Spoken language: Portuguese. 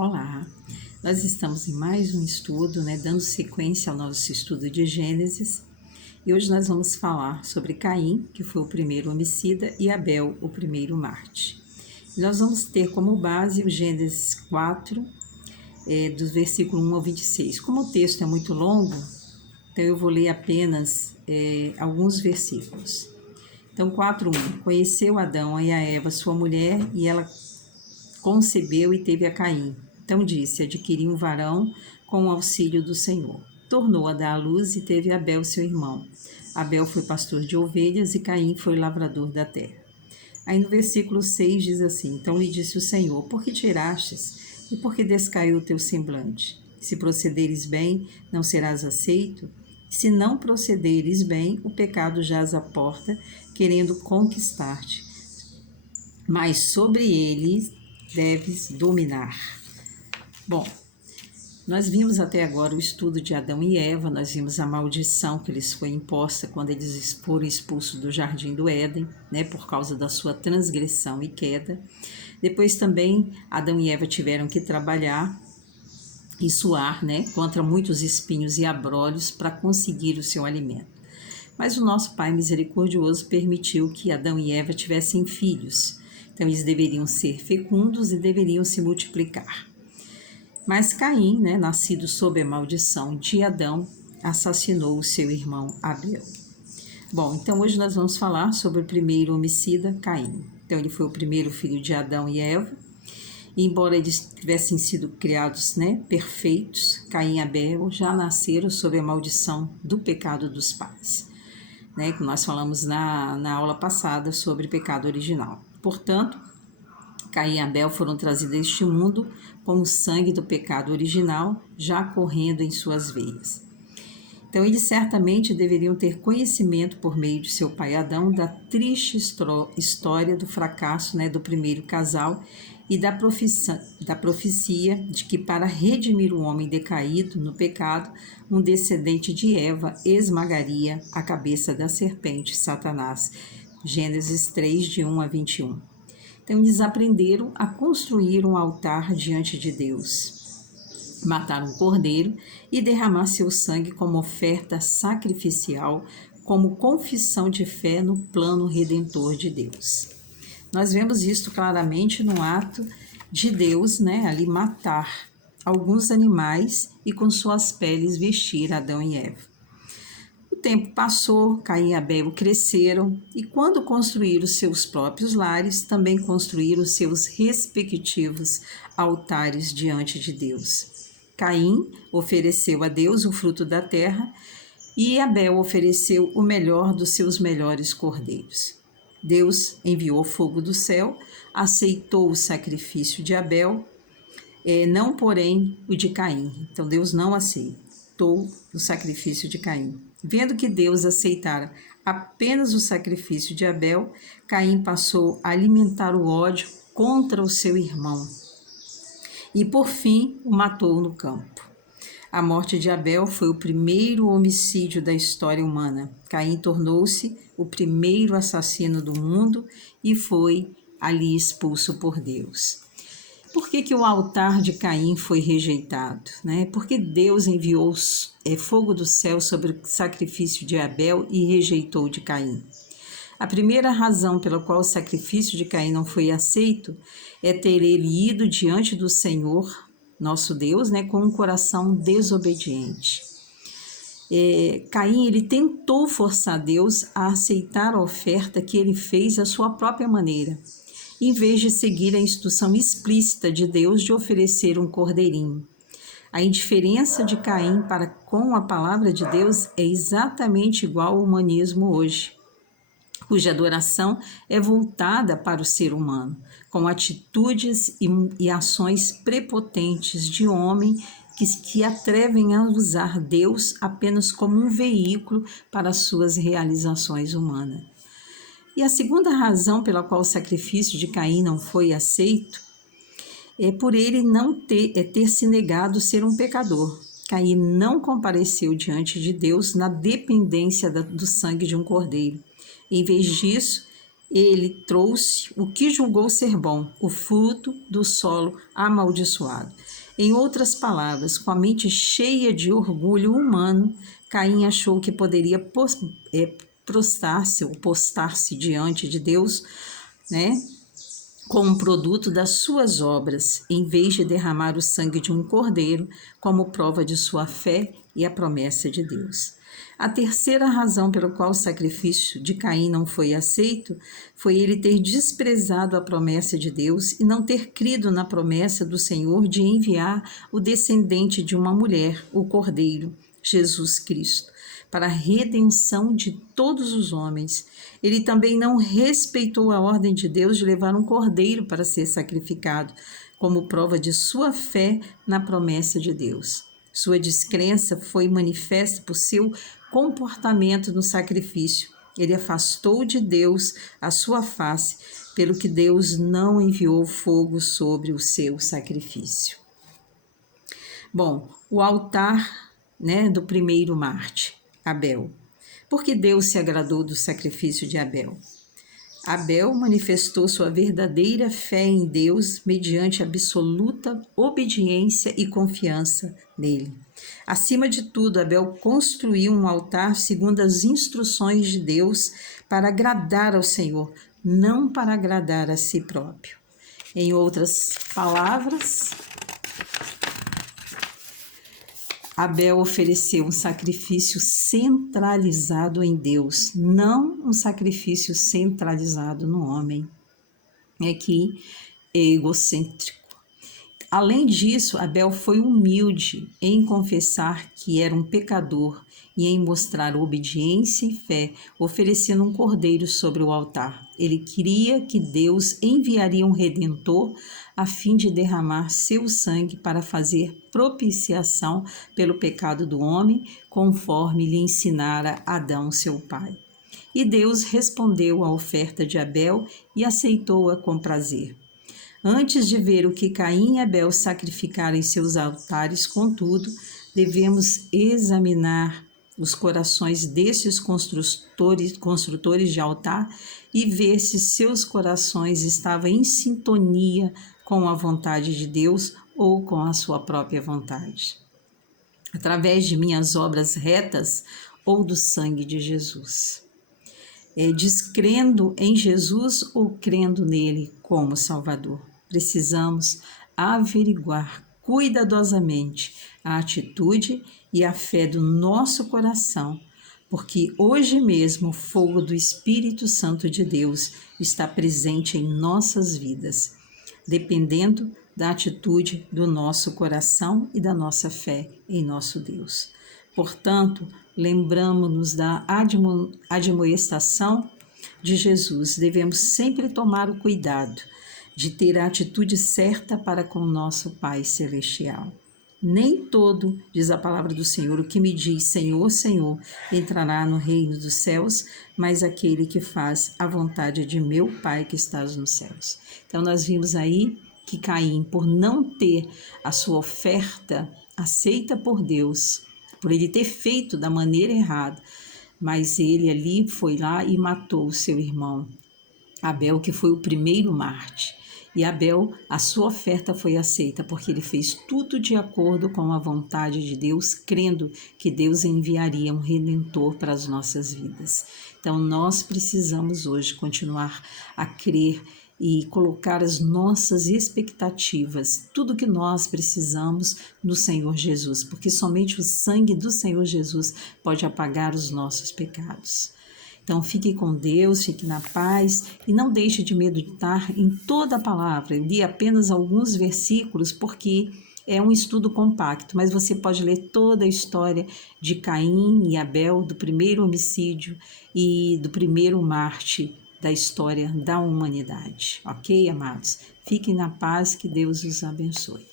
Olá, nós estamos em mais um estudo, dando sequência ao nosso estudo de Gênesis, e hoje nós vamos falar sobre Caim, que foi o primeiro homicida, e Abel, o primeiro Mártir. Nós vamos ter como base o Gênesis 4, do versículo 1 ao 26. Como o texto é muito longo, então eu vou ler apenas alguns versículos. Então, 4:1. Conheceu Adão e a Eva, sua mulher, e ela concebeu e teve a Caim. Então disse: adquiri um varão com o auxílio do Senhor. Tornou a dar à luz e teve Abel, seu irmão. Abel foi pastor de ovelhas e Caim foi lavrador da terra. Aí no versículo 6 diz assim: então lhe disse o Senhor: por que te irastes e por que descaiu o teu semblante? Se procederes bem, não serás aceito. Se não procederes bem, o pecado jaz à porta, querendo conquistar-te. Mas sobre ele deves dominar. Bom, nós vimos até agora o estudo de Adão e Eva, nós vimos a maldição que lhes foi imposta quando eles foram expulsos do Jardim do Éden, por causa da sua transgressão e queda. Depois também Adão e Eva tiveram que trabalhar e suar, contra muitos espinhos e abrolhos para conseguir o seu alimento. Mas o nosso Pai misericordioso permitiu que Adão e Eva tivessem filhos. Então eles deveriam ser fecundos e deveriam se multiplicar. Mas Caim, nascido sob a maldição de Adão, assassinou o seu irmão Abel. Bom, então hoje nós vamos falar sobre o primeiro homicida, Caim. Então ele foi o primeiro filho de Adão e Eva. E embora eles tivessem sido criados, perfeitos, Caim e Abel já nasceram sob a maldição do pecado dos pais. Que nós falamos na aula passada sobre pecado original. Portanto, Caim e Abel foram trazidos a este mundo com o sangue do pecado original já correndo em suas veias. Então, eles certamente deveriam ter conhecimento por meio de seu pai Adão da triste história do fracasso do primeiro casal e da profecia de que para redimir o homem decaído no pecado, um descendente de Eva esmagaria a cabeça da serpente, Satanás. Gênesis 3, de 1 a 21. Então, eles aprenderam a construir um altar diante de Deus, matar um cordeiro e derramar seu sangue como oferta sacrificial, como confissão de fé no plano redentor de Deus. Nós vemos isso claramente no ato de Deus, ali matar alguns animais e com suas peles vestir Adão e Eva. O tempo passou, Caim e Abel cresceram e quando construíram seus próprios lares, também construíram seus respectivos altares diante de Deus. Caim ofereceu a Deus o fruto da terra e Abel ofereceu o melhor dos seus melhores cordeiros. Deus enviou fogo do céu, aceitou o sacrifício de Abel, não porém o de Caim. Então Deus não aceitou o sacrifício de Caim. Vendo que Deus aceitara apenas o sacrifício de Abel, Caim passou a alimentar o ódio contra o seu irmão e, por fim, o matou no campo. A morte de Abel foi o primeiro homicídio da história humana. Caim tornou-se o primeiro assassino do mundo e foi ali expulso por Deus. Por que o altar de Caim foi rejeitado? Porque Deus enviou fogo do céu sobre o sacrifício de Abel e rejeitou o de Caim. A primeira razão pela qual o sacrifício de Caim não foi aceito é ter ele ido diante do Senhor, nosso Deus, com um coração desobediente. Caim, ele tentou forçar Deus a aceitar a oferta que ele fez à sua própria maneira, em vez de seguir a instrução explícita de Deus de oferecer um cordeirinho. A indiferença de Caim para com a palavra de Deus é exatamente igual ao humanismo hoje, cuja adoração é voltada para o ser humano, com atitudes e ações prepotentes de homem que atrevem a usar Deus apenas como um veículo para suas realizações humanas. E a segunda razão pela qual o sacrifício de Caim não foi aceito é por ele não ter se negado ser um pecador. Caim não compareceu diante de Deus na dependência do sangue de um cordeiro. Em vez disso, ele trouxe o que julgou ser bom, o fruto do solo amaldiçoado. Em outras palavras, com a mente cheia de orgulho humano, Caim achou que poderia postar-se diante de Deus, né, como produto das suas obras, em vez de derramar o sangue de um cordeiro como prova de sua fé e a promessa de Deus. A terceira razão pela qual o sacrifício de Caim não foi aceito foi ele ter desprezado a promessa de Deus e não ter crido na promessa do Senhor de enviar o descendente de uma mulher, o Cordeiro, Jesus Cristo, para a redenção de todos os homens. Ele também não respeitou a ordem de Deus de levar um cordeiro para ser sacrificado, como prova de sua fé na promessa de Deus. Sua descrença foi manifesta por seu comportamento no sacrifício. Ele afastou de Deus a sua face, pelo que Deus não enviou fogo sobre o seu sacrifício. Bom, o altar, do primeiro Marte, Abel. Por que Deus se agradou do sacrifício de Abel? Abel manifestou sua verdadeira fé em Deus mediante absoluta obediência e confiança nele. Acima de tudo, Abel construiu um altar segundo as instruções de Deus para agradar ao Senhor, não para agradar a si próprio. Em outras palavras, Abel ofereceu um sacrifício centralizado em Deus, não um sacrifício centralizado no homem, que é egocêntrico. Além disso, Abel foi humilde em confessar que era um pecador e em mostrar obediência e fé, oferecendo um cordeiro sobre o altar. Ele queria que Deus enviaria um redentor a fim de derramar seu sangue para fazer propiciação pelo pecado do homem, conforme lhe ensinara Adão, seu pai. E Deus respondeu à oferta de Abel e aceitou-a com prazer. Antes de ver o que Caim e Abel sacrificaram em seus altares, contudo, devemos examinar os corações desses construtores de altar e ver se seus corações estavam em sintonia com a vontade de Deus ou com a sua própria vontade, através de minhas obras retas ou do sangue de Jesus. Descrendo em Jesus ou crendo nele como Salvador. Precisamos averiguar cuidadosamente a atitude e a fé do nosso coração, porque hoje mesmo o fogo do Espírito Santo de Deus está presente em nossas vidas, dependendo da atitude do nosso coração e da nossa fé em nosso Deus. Portanto, lembramos-nos da admoestação de Jesus. Devemos sempre tomar o cuidado de ter a atitude certa para com nosso Pai Celestial. Nem todo, diz a palavra do Senhor, o que me diz Senhor, Senhor, entrará no reino dos céus, mas aquele que faz a vontade de meu Pai que estás nos céus. Então nós vimos aí que Caim, por não ter a sua oferta aceita por Deus, por ele ter feito da maneira errada, mas ele ali foi lá e matou o seu irmão Abel, que foi o primeiro Marte. E Abel, a sua oferta foi aceita, porque ele fez tudo de acordo com a vontade de Deus, crendo que Deus enviaria um redentor para as nossas vidas. Então, nós precisamos hoje continuar a crer e colocar as nossas expectativas, tudo que nós precisamos no Senhor Jesus, porque somente o sangue do Senhor Jesus pode apagar os nossos pecados. Então, fique com Deus, fique na paz e não deixe de meditar em toda a palavra. Eu li apenas alguns versículos porque é um estudo compacto, mas você pode ler toda a história de Caim e Abel, do primeiro homicídio e do primeiro Marte da história da humanidade. Ok, amados? Fiquem na paz, que Deus os abençoe.